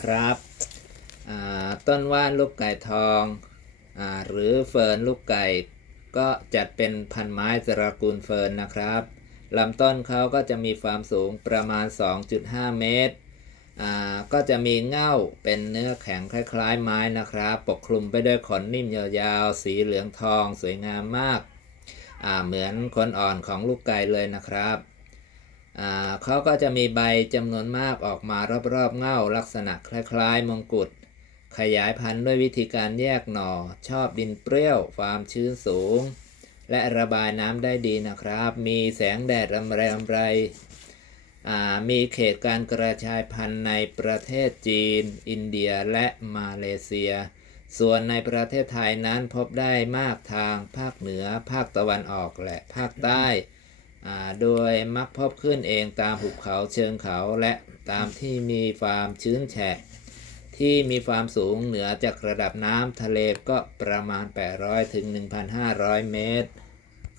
นะครับต้นว่านลูกไก่ทองอหรือเฟิร์นลูกไก่ ก็จัดเป็นพันไม้ตระกูลเฟิร์นนะครับลำต้นเขาก็จะมีความสูงประมาณ 2.5 เมตร ก็จะมีเง่าเป็นเนื้อแข็งคล้ายๆ ไม้นะครับ ปกคลุมไปด้วยขนนิ่มยาวๆ สีเหลืองทองสวยงามมาก เหมือนขนอ่อนของลูกไก่เลยนะครับ เขาก็จะมีใบจำนวนมากออกมารอบๆเง่าลักษณะคล้าย ๆ มงกุฎขยายพันธุ์ด้วยวิธีการแยกหน่อ ชอบดินเปรี้ยว ความชื้นสูง และระบายน้ำได้ดีนะครับ มีแสงแดดรำไรรำไรมีเขตการกระจายพันธุ์ในประเทศจีน อินเดียและมาเลเซีย ส่วนในประเทศไทยนั้นพบได้มากทางภาคเหนือ ภาคตะวันออกและภาคใต้ โดยมักพบขึ้นเองตามหุบเขาเชิงเขาและตามที่มีความชื้นแฉะ ที่มีความสูงเหนือจากระดับน้ำทะเลก็ประมาณ 800 ถึง 1,500 เมตร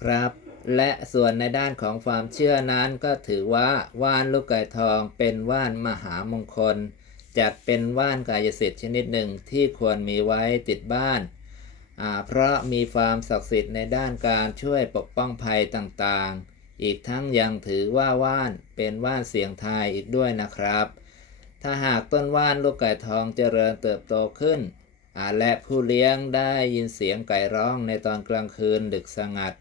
ครับ และส่วนในด้านของความเชื่อนั้นก็ถือว่าว่านลูกไก่ทองเป็นว่านมหามงคล จัดเป็นว่านกายสิทธิ์ชนิดหนึ่งที่ควรมีไว้ติดบ้านเพราะมีความศักดิ์สิทธิ์ในด้านการช่วยปกป้องภัยต่างๆ อีกทั้งยังถือว่าว่านเป็นว่านเสียงไทยอีกด้วยนะครับ ถ้าหากต้นว่านลูกไก่ทองเจริญเติบโตขึ้นอ่าและผู้เลี้ยงได้ยินเสียงไก่ร้องในตอนกลางคืนดึกสงัด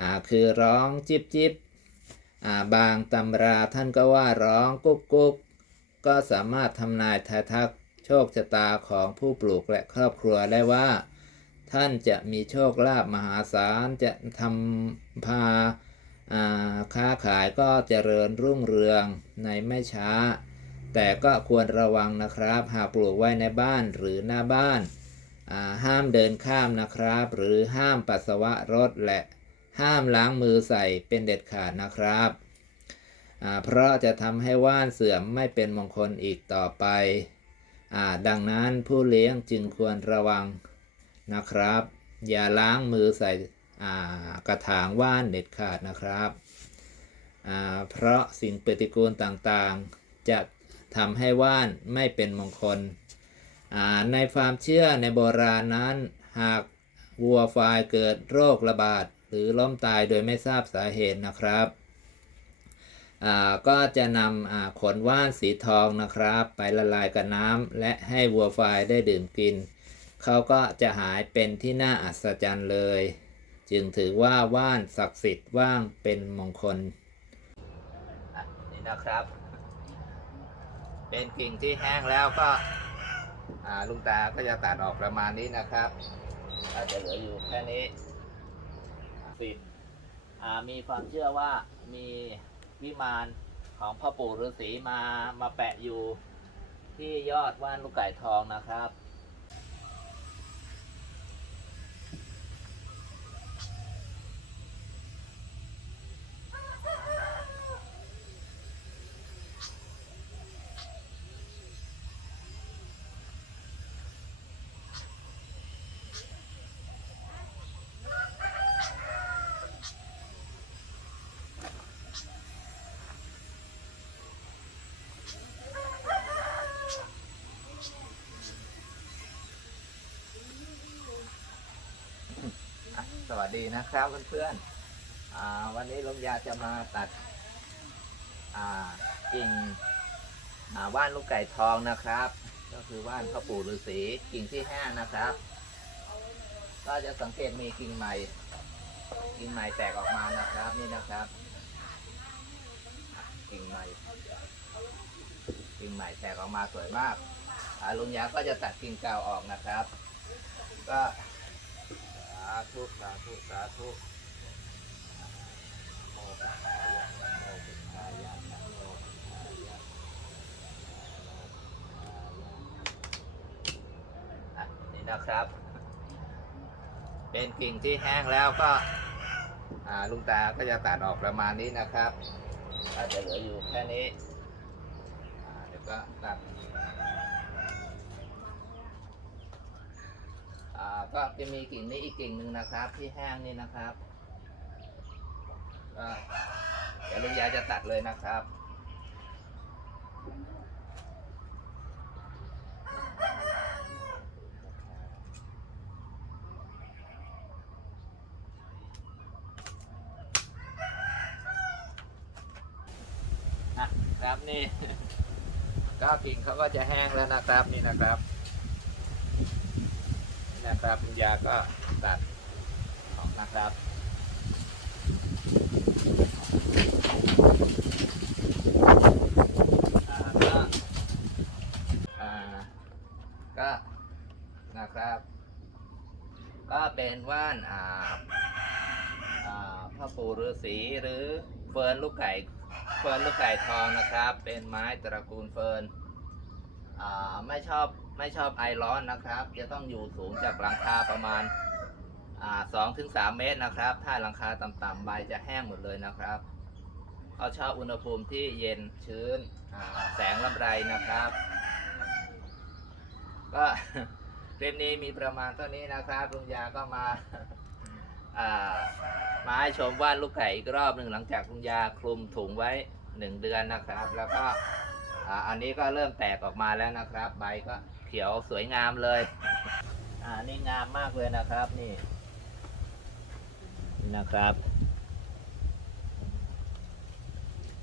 อาคือร้องจิบจิบอาบางตำราท่านก็ว่าร้องกุ๊กกุ๊กก็สามารถทำนายทายทักโชคชะตาของผู้ปลูกและครอบครัวได้ว่า ท่านจะมีโชคลาภมหาศาลจะทำพา ค้าขายก็เจริญรุ่งเรืองในไม่ช้า แต่ก็ควรระวังนะครับ หากปลูกไว้ในบ้านหรือหน้าบ้านห้ามเดินข้ามนะครับ หรือห้ามปัสสาวะรถและห้ามล้างมือใส่เป็นเด็ดขาดนะครับเพราะจะทำให้ว่านเสื่อมไม่เป็นมงคลอีกต่อไปอดังนั้นผู้เลี้ยงจึงควรระวังนะครับ อย่าล้างมือใส่ กระถางว่านเด็ดขาดนะครับเพราะสิ่งปฏิกูลต่างๆ จะทำให้ว่านไม่เป็นมงคล ในความเชื่อในโบราณนั้น หากวัวควายเกิดโรคระบาด หรือล้มตายโดยไม่ทราบสาเหตุนะครับ ก็จะนำขนว่านสีทองนะครับ ไปละลายกับน้ำและให้วัวควายได้ดื่มกิน เขาก็จะหายเป็นที่น่าอัศจรรย์เลย จึงถือว่าว่านศักดิ์สิทธิ์ว่างเป็นมงคลนี่นะครับ เป็นกิ่งที่แห้งแล้วก็ลุงตาก็จะตัดออกประมาณนี้นะครับอาจจะเหลืออยู่แค่นี้สิมีความเชื่อว่ามีวิมานของพ่อปู่ฤาษีมามาแปะอยู่ที่ยอดว่านลูกไก่ทองนะครับ สวัสดีนะครับเพื่อนๆวันนี้ลุงยาจะมาตัดกิ่งอ่าว่านลูกไก่ทองนะครับ ก็คือว่านพ่อปู่ฤาษีกิ่งที่ห้านะครับ ก็จะสังเกตมีกิ่งใหม่ กิ่งใหม่แตกออกมานะครับนี่นะครับ กิ่งใหม่กิ่งใหม่แตกออกมาสวยมากลุงยาก็จะตัดกิ่งเก่าออกนะครับ ก็าธุสาธุสาธุโมกายะโมพุทธายะโมพุทธายะอะนี่นะครับ เป็นกิ่งที่แห้งแล้วก็ลุงตาก็จะตัดออกประมาณนี้นะครับอาจจะเหลืออยู่แค่นี้เดี๋ยวก็ตัด ก็จะมีกิ่งนี้อีกกิ่งหนึ่งนะครับ ที่แห้งนี่นะครับเดี๋ยวลุงยาจะตัดเลยนะครับครับนี่กากิ่งเขาก็จะแห้งแล้วนะครับนี่นะครับ นะครับคุณยาก็ตัดออกนะครับก็นะครับ ก็เป็นว่านอ่าพ่อปู่ฤาษีหรือเฟิร์นลูกไก่เฟิร์นลูกไก่ทองนะครับ เป็นไม้ตระกูลเฟิร์นไม่ชอบ ไม่ชอบไอร้อนนะครับ จะต้องอยู่สูงจากหลังคาประมาณสองถึงสามเมตรนะครับ ถ้าหลังคาต่ำๆใบจะแห้งหมดเลยนะครับเขาชอบอุณหภูมิที่เย็นชื้นแสงลำไรนะครับ ก็คลิปนี้มีประมาณเท่านี้นะครับลุงยาก็มาามาให้ชมว่านลูกไก่อีกรอบหนึ่งหลังจากลุงยาคลุมถุงไว้หนึ่งเดือนนะครับ แล้วก็อันนี้ก็เริ่มแตกออกมาแล้วนะครับ ใบก็ เขียวสวยงามเลย อ่านี่งามมากเลยนะครับนี่นี่นะครับ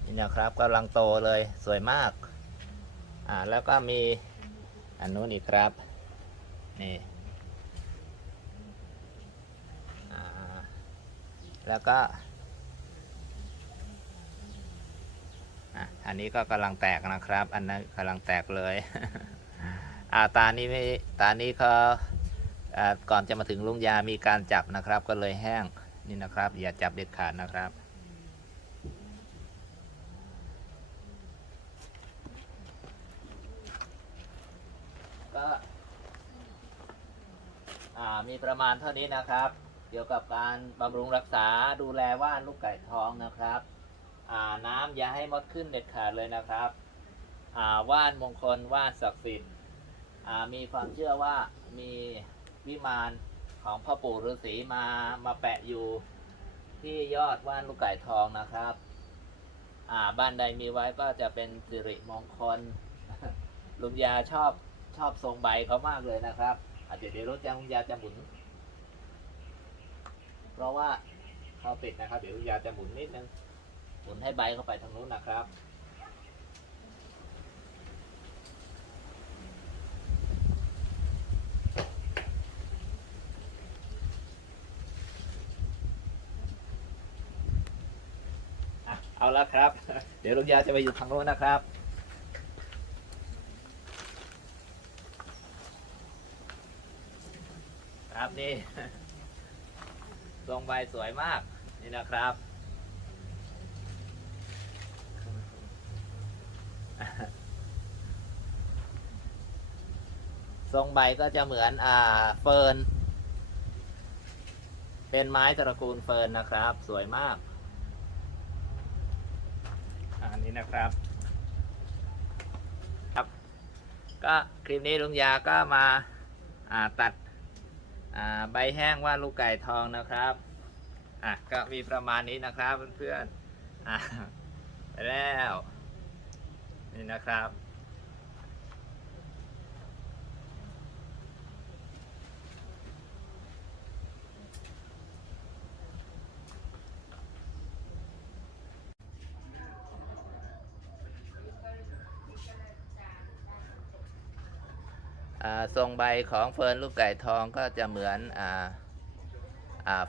นี่นะครับกำลังโตเลยสวยมาก อ่าแล้วก็มีอันนู้นอีกครับนี่าแล้วก็อะอันนี้ก็กำลังแตกนะครับ อันนั้นกำลังแตกเลย อาตานี้ไม่ตานี้เขาก่อนจะมาถึงลุงยามีการจับนะครับ ก็เลยแห้งนี่นะครับ อย่าจับเด็ดขาดนะครับก็มีประมาณเท่านี้นะครับ เกี่ยวกับการบำรุงรักษาดูแลว่านลูกไก่ทองนะครับน้ำอย่าให้มดขึ้นเด็ดขาดเลยนะครับว่านมงคลว่านศักดิ์สิทธิ์ มีความเชื่อว่ามีวิมานของพ่อปู่ฤาษีมามาแปะอยู่ที่ยอดว่านลูกไก่ทองนะครับ อ่าบ้านใดมีไว้ก็จะเป็นสิริมงคล ลุงยาชอบชอบทรงใบเขามากเลยนะครับอาจจะเดี๋ยวรถจังลุงยาจะหมุน เพราะว่าเขาปิดนะครับ เดี๋ยวลุงยาจะหมุนนิดนึงหมุนให้ใบเข้าไปทางนู้นนะครับ เอาละครับ เดี๋ยวลุงยาจะไปอยู่ทางโน้นนะครับ ครับนี่ทรงใบสวยมากนี่นะครับ ทรงใบก็จะเหมือนอ่าเฟิร์นเป็นไม้ตระกูลเฟิร์นนะครับ สวยมาก อันนี้นะครับ ครับ ก็คลิปนี้ลุงยาก็มาอ่าตัดอ่าใบแห้งว่าลูกไก่ทองนะครับอะก็มีประมาณนี้นะครับเพื่อนๆอะไปแล้วนี่นะครับ ทรงใบของเฟิร์นลูกไก่ทองก็จะเหมือนอ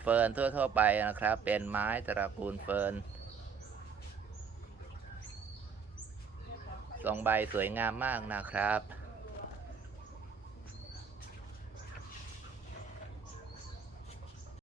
เฟิร์นทั่ว ๆ ไปนะครับ เป็นไม้ตระกูลเฟิร์นทรงใบสวยงามมากนะครับ